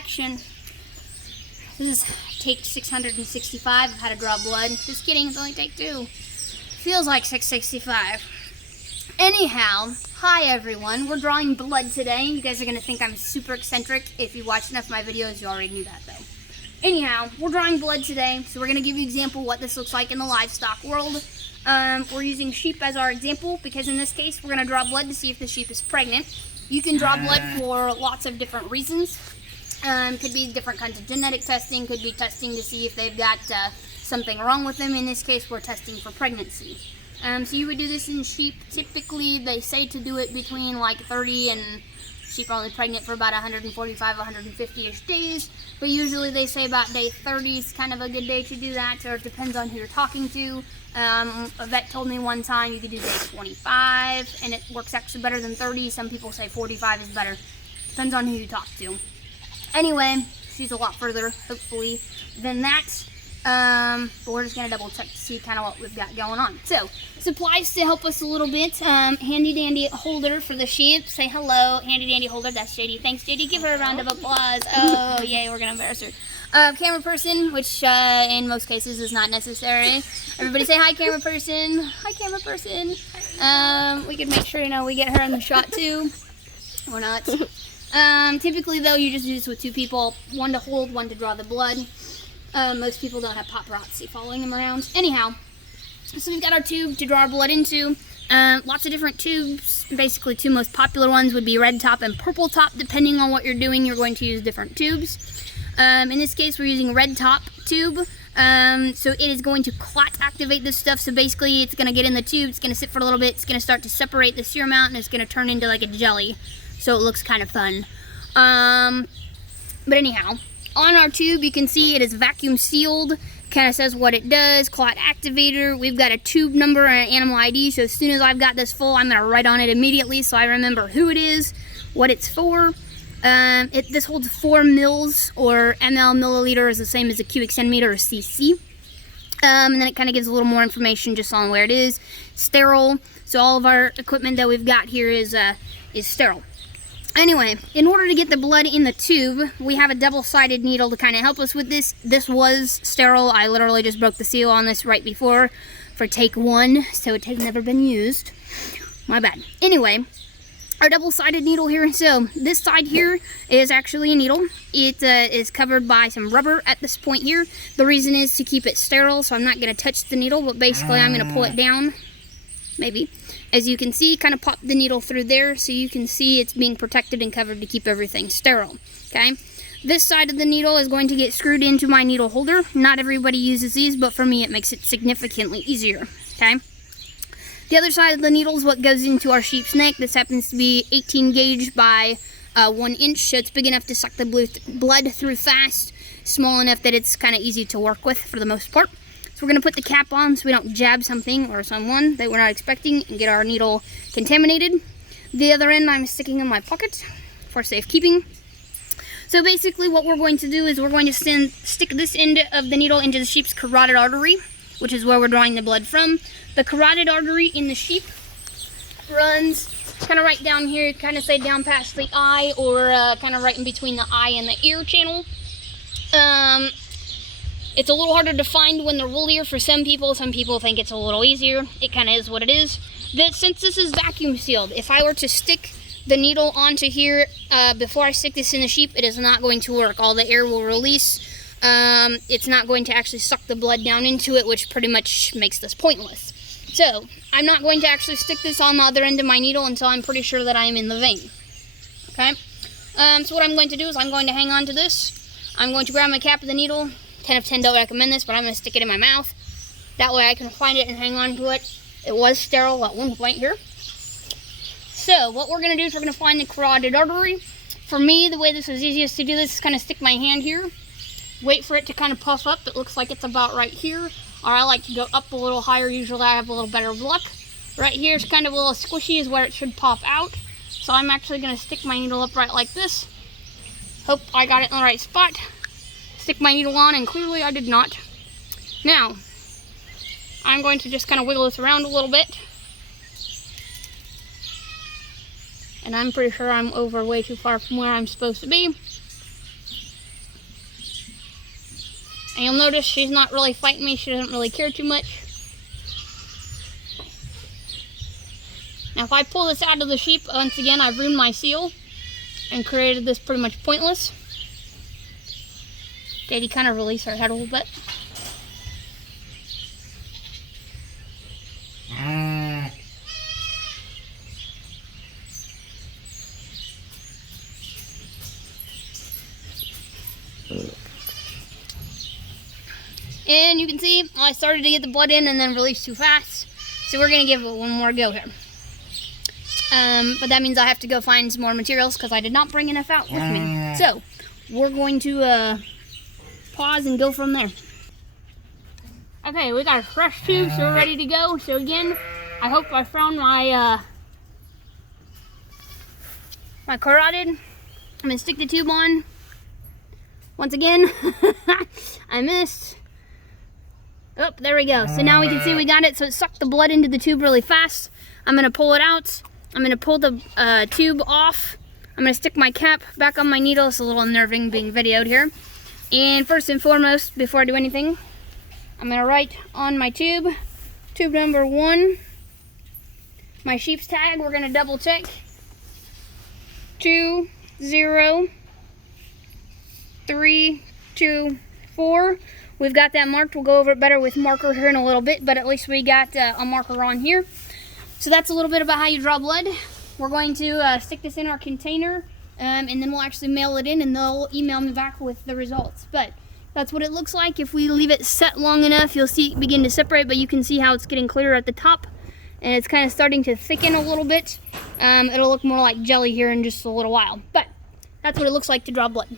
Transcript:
action. This is take 665. I've had to draw blood. Just kidding, it's only take 2. Feels like 665. Anyhow, hi everyone. We're drawing blood today. You guys are going to think I'm super eccentric. If you watched enough of my videos, you already knew that though. Anyhow, we're drawing blood today, so we're going to give you an example of what this looks like in the livestock world. We're using sheep as our example because in this case, we're going to draw blood to see if the sheep is pregnant. You can draw blood for lots of different reasons. Could be different kinds of genetic testing, could be testing to see if they've got something wrong with them. In this case, we're testing for pregnancy. So you would do this in sheep. Typically, they say to do it between like 30 and sheep are only pregnant for about 145, 150-ish days. But usually they say about day 30 is kind of a good day to do that, or it depends on who you're talking to. A vet told me one time you could do day 25, and it works actually better than 30. Some people say 45 is better. Depends on who you talk to. Anyway, she's a lot further, hopefully, than that. But we're just going to double check to see kind of what we've got going on. So, supplies to help us a little bit. Handy dandy holder for the sheep. Say hello, handy dandy holder. That's JD. Thanks, JD. Give her a round of applause. Oh, yay, we're going to embarrass her. Camera person, which in most cases is not necessary. Everybody say hi, camera person. Hi, camera person. We could make sure, we get her in the shot too. Or not. Typically, though, you just do this with 2 people. One to hold, one to draw the blood. Most people don't have paparazzi following them around. Anyhow, so we've got our tube to draw our blood into. Lots of different tubes. Basically, 2 most popular ones would be red top and purple top. Depending on what you're doing, you're going to use different tubes. In this case, we're using red top tube. So it is going to clot activate this stuff. So basically, it's going to get in the tube. It's going to sit for a little bit. It's going to start to separate the serum out, and it's going to turn into like a jelly. So it looks kind of fun. But anyhow, on our tube, you can see it is vacuum sealed. Kind of says what it does, clot activator. We've got a tube number and an animal ID. So as soon as I've got this full, I'm going to write on it immediately so I remember who it is, what it's for. This holds 4 mils, or ml, milliliter is the same as a cubic centimeter or cc. And then it kind of gives a little more information just on where it is. Sterile. So all of our equipment that we've got here is sterile. Anyway, in order to get the blood in the tube, we have a double-sided needle to kind of help us with this. This was sterile. I literally just broke the seal on this right before for take 1, so it has never been used. My bad. Anyway, our double-sided needle here. So this side here is actually a needle. It is covered by some rubber at this point here. The reason is to keep it sterile, so I'm not going to touch the needle, but basically I'm going to pull it down. Maybe. As you can see, kind of pop the needle through there so you can see it's being protected and covered to keep everything sterile. Okay? This side of the needle is going to get screwed into my needle holder. Not everybody uses these, but for me it makes it significantly easier. Okay? The other side of the needle is what goes into our sheep's neck. This happens to be 18 gauge by 1 inch, so it's big enough to suck the blood through fast, small enough that it's kind of easy to work with for the most part. So we're going to put the cap on so we don't jab something or someone that we're not expecting and get our needle contaminated. The other end I'm sticking in my pocket for safekeeping. So basically what we're going to do is we're going to stick this end of the needle into the sheep's carotid artery, which is where we're drawing the blood from. The carotid artery in the sheep runs kind of right down here, kind of say down past the eye, or kind of right in between the eye and the ear channel. It's a little harder to find when they're woolier for some people. Some people think it's a little easier. It kind of is what it is. Since this is vacuum sealed, if I were to stick the needle onto here before I stick this in the sheep, it is not going to work. All the air will release. It's not going to actually suck the blood down into it, which pretty much makes this pointless. So, I'm not going to actually stick this on the other end of my needle until I'm pretty sure that I am in the vein. Okay? So what I'm going to do is I'm going to hang on to this. I'm going to grab my cap of the needle. 10 of 10 don't recommend this, but I'm going to stick it in my mouth. That way I can find it and hang on to it. It was sterile at one point here. So what we're going to do is we're going to find the carotid artery. For me, the way this is easiest to do this is kind of stick my hand here. Wait for it to kind of puff up. It looks like it's about right here. Or I like to go up a little higher. Usually I have a little better luck. Right here is kind of a little squishy is where it should pop out. So I'm actually going to stick my needle up right like this. Hope I got it in the right spot. Stick my needle on, and clearly I did not. Now, I'm going to just kind of wiggle this around a little bit. And I'm pretty sure I'm over way too far from where I'm supposed to be. And you'll notice she's not really fighting me. She doesn't really care too much. Now if I pull this out of the sheep, once again I've ruined my seal and created this pretty much pointless. Daddy kind of released her head a little bit. And you can see I started to get the blood in and then released too fast. So we're going to give it one more go here. But that means I have to go find some more materials because I did not bring enough out with me. So we're going to pause and go from there. Okay, we got a fresh tube, so we're ready to go. So again, I hope I found my my carotid. I'm going to stick the tube on. Once again, I missed. Oh, there we go. So now we can see we got it. So it sucked the blood into the tube really fast. I'm going to pull it out. I'm going to pull the tube off. I'm going to stick my cap back on my needle. It's a little unnerving being videoed here. And first and foremost, before I do anything, I'm going to write on my tube, tube number 1, my sheep's tag. We're going to double check. 2, 0, 3, 2, 4. We've got that marked. We'll go over it better with marker here in a little bit, but at least we got a marker on here. So that's a little bit about how you draw blood. We're going to stick this in our container, and then we'll actually mail it in, and they'll email me back with the results. But that's what it looks like. If we leave it set long enough, you'll see it begin to separate, but you can see how it's getting clearer at the top, and it's kind of starting to thicken a little bit. It'll look more like jelly here in just a little while. But that's what it looks like to draw blood.